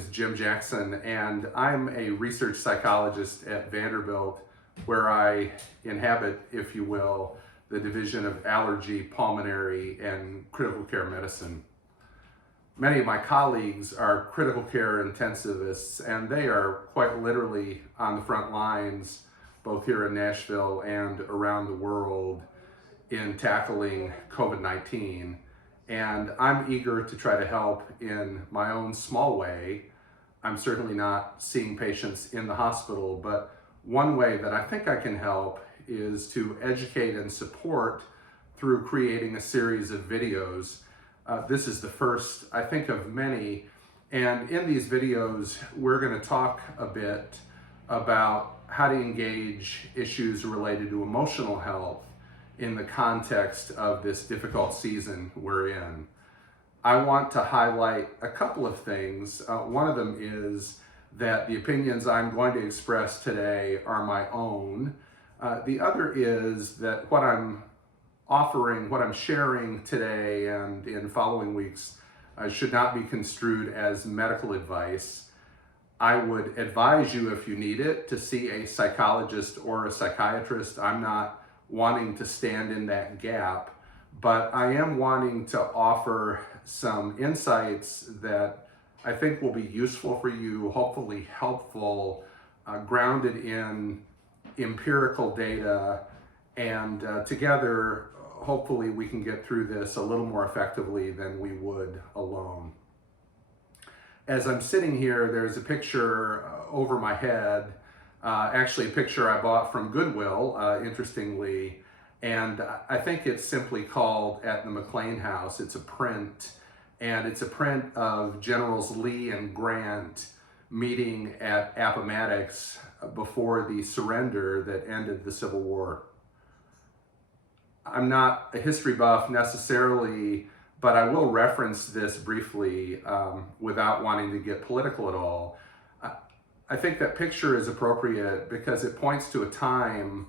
is Jim Jackson, and I'm a research psychologist at Vanderbilt, where I inhabit, if you will, the division of allergy, pulmonary, and critical care medicine. Many of my colleagues are critical care intensivists, and they are quite literally on the front lines, both here in Nashville and around the world, in tackling COVID-19. And I'm eager to try to help in my own small way. I'm certainly not seeing patients in the hospital, but one way that I think I can help is to educate and support through creating a series of videos. This is the first, I think, of many. And in these videos, we're going to talk a bit about how to engage issues related to emotional health in the context of this difficult season we're in. I want to highlight a couple of things. One of them is that the opinions I'm going to express today are my own. The other is that what I'm offering, what I'm sharing today and in following weeks should not be construed as medical advice. I would advise you, if you need it, to see a psychologist or a psychiatrist. I'm not wanting to stand in that gap, but I am wanting to offer some insights that I think will be useful for you, hopefully helpful, grounded in empirical data, and together, hopefully we can get through this a little more effectively than we would alone. As I'm sitting here, there's a picture over my head, actually a picture I bought from Goodwill, interestingly, and I think it's simply called At the McLean House. It's a print, and it's a print of Generals Lee and Grant meeting at Appomattox before the surrender that ended the Civil War. I'm not a history buff necessarily, but I will reference this briefly without wanting to get political at all. I think that picture is appropriate because it points to a time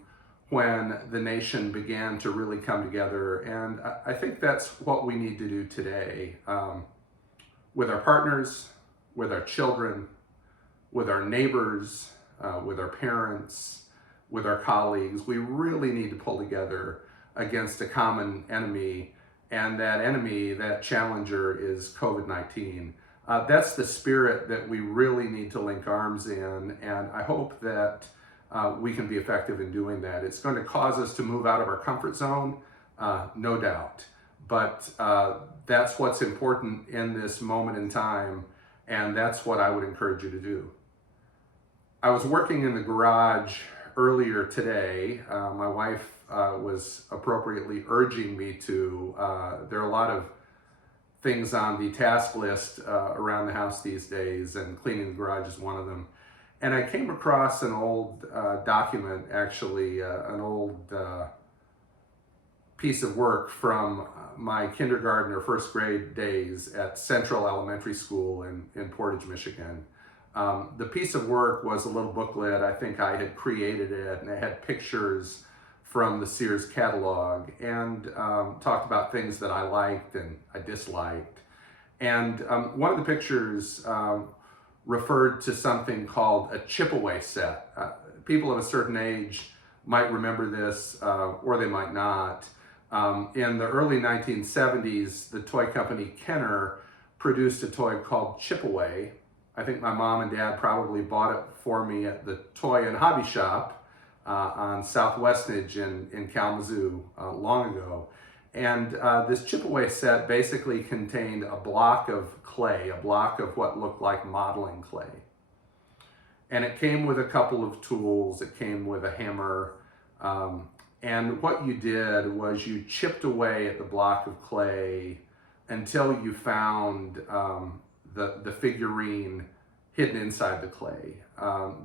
when the nation began to really come together. And I think that's what we need to do today with our partners, with our children, with our neighbors, with our parents, with our colleagues. We really need to pull together against a common enemy. And that enemy, that challenger, is COVID-19. That's the spirit that we really need to link arms in, and I hope that we can be effective in doing that. It's going to cause us to move out of our comfort zone, no doubt, but that's what's important in this moment in time, and that's what I would encourage you to do. I was working in the garage earlier today. My wife was appropriately urging me to. There are a lot of things on the task list around the house these days, and cleaning the garage is one of them. And I came across an old document, actually, an old piece of work from my kindergarten or first grade days at Central Elementary School in Portage, Michigan. The piece of work was a little booklet. I think I had created it, and it had pictures from the Sears catalog, and talked about things that I liked and I disliked. And one of the pictures referred to something called a chip-away set. People of a certain age might remember this, or they might not. In the early 1970s, the toy company Kenner produced a toy called Chip-Away. I think my mom and dad probably bought it for me at the Toy and Hobby Shop on Southwestnedge in Kalamazoo long ago. And this chip-away set basically contained a block of clay, a block of what looked like modeling clay. And it came with a couple of tools. It came with a hammer. And what you did was you chipped away at the block of clay until you found the figurine hidden inside the clay.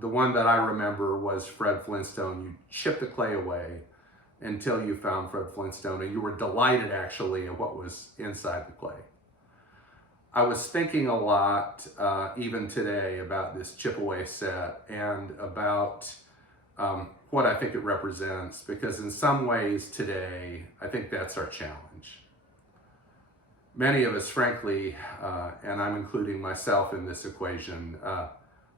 The one that I remember was Fred Flintstone. You chipped the clay away until you found Fred Flintstone, and you were delighted actually at what was inside the clay. I was thinking a lot, even today, about this chip-away set and about what I think it represents, because in some ways today, I think that's our challenge. Many of us, frankly, and I'm including myself in this equation,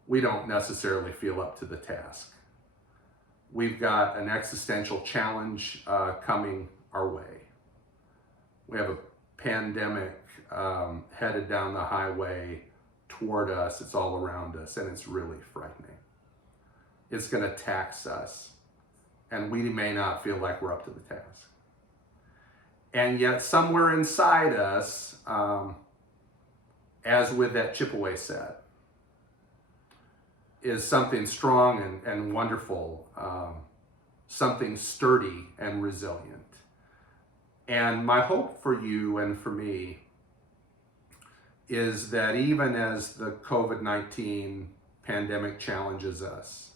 we don't necessarily feel up to the task. We've got an existential challenge coming our way. We have a pandemic headed down the highway toward us. It's all around us, and it's really frightening. It's going to tax us, and we may not feel like we're up to the task. And yet somewhere inside us, as with that chip away set, is something strong and wonderful, something sturdy and resilient. And my hope for you and for me is that even as the COVID-19 pandemic challenges us,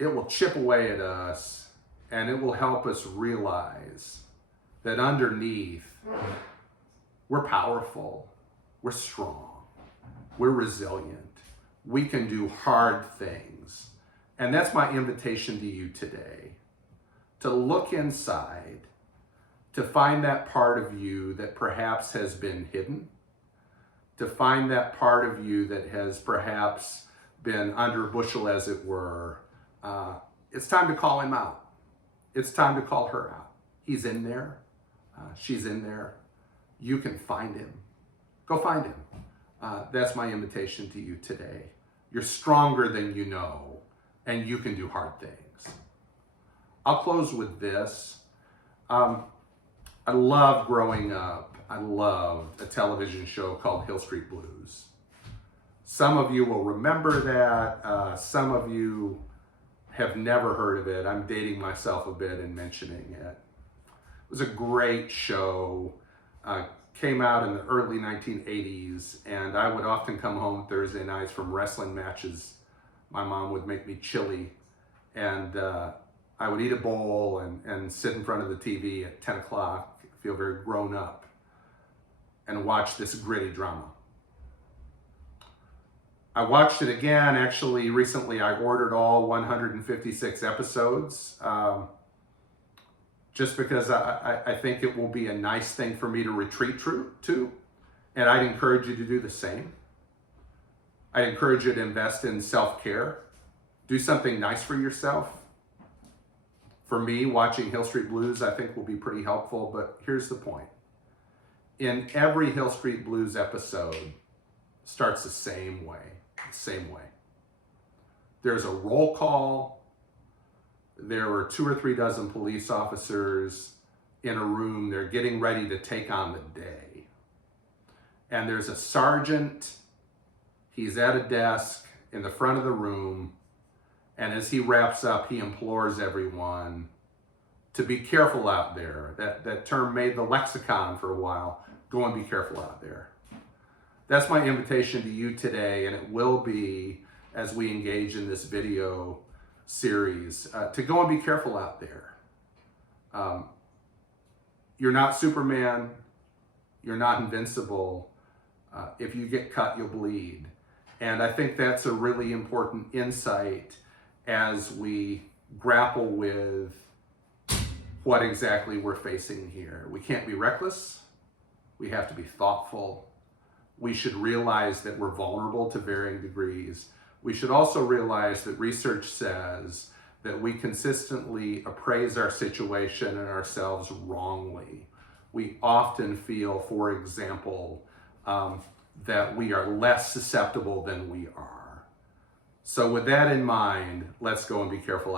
it will chip away at us, and it will help us realize that underneath, we're powerful, we're strong, we're resilient, we can do hard things. And that's my invitation to you today, to look inside, to find that part of you that perhaps has been hidden, to find that part of you that has perhaps been under a bushel, as it were. It's time to call him out. It's time to call her out. He's in there. She's in there. You can find him. Go find him. That's my invitation to you today. You're stronger than you know, and you can do hard things. I'll close with this. I loved growing up. I loved a television show called Hill Street Blues. Some of you will remember that. Some of you have never heard of it. I'm dating myself a bit in mentioning it. It was a great show. Came out in the early 1980s, and I would often come home Thursday nights from wrestling matches. My mom would make me chili, and I would eat a bowl and sit in front of the TV at 10 o'clock, feel very grown up, and watch this gritty drama. I watched it again, actually, recently. I ordered all 156 episodes, just because I think it will be a nice thing for me to retreat to, and I'd encourage you to do the same. I'd encourage you to invest in self-care. Do something nice for yourself. For me, watching Hill Street Blues, I think, will be pretty helpful, but here's the point. In every Hill Street Blues episode, starts the same way. There's a roll call. There were 2 or 3 dozen police officers in a room. They're getting ready to take on the day. And there's a sergeant. He's at a desk in the front of the room. And as he wraps up, he implores everyone to be careful out there. That term made the lexicon for a while. Go and be careful out there. That's my invitation to you today, and it will be, as we engage in this video series, to go and be careful out there. You're not Superman. You're not invincible. If you get cut, you'll bleed. And I think that's a really important insight as we grapple with what exactly we're facing here. We can't be reckless. We have to be thoughtful. We should realize that we're vulnerable to varying degrees. We should also realize that research says that we consistently appraise our situation and ourselves wrongly. We often feel, for example, that we are less susceptible than we are. So with that in mind, let's go and be careful.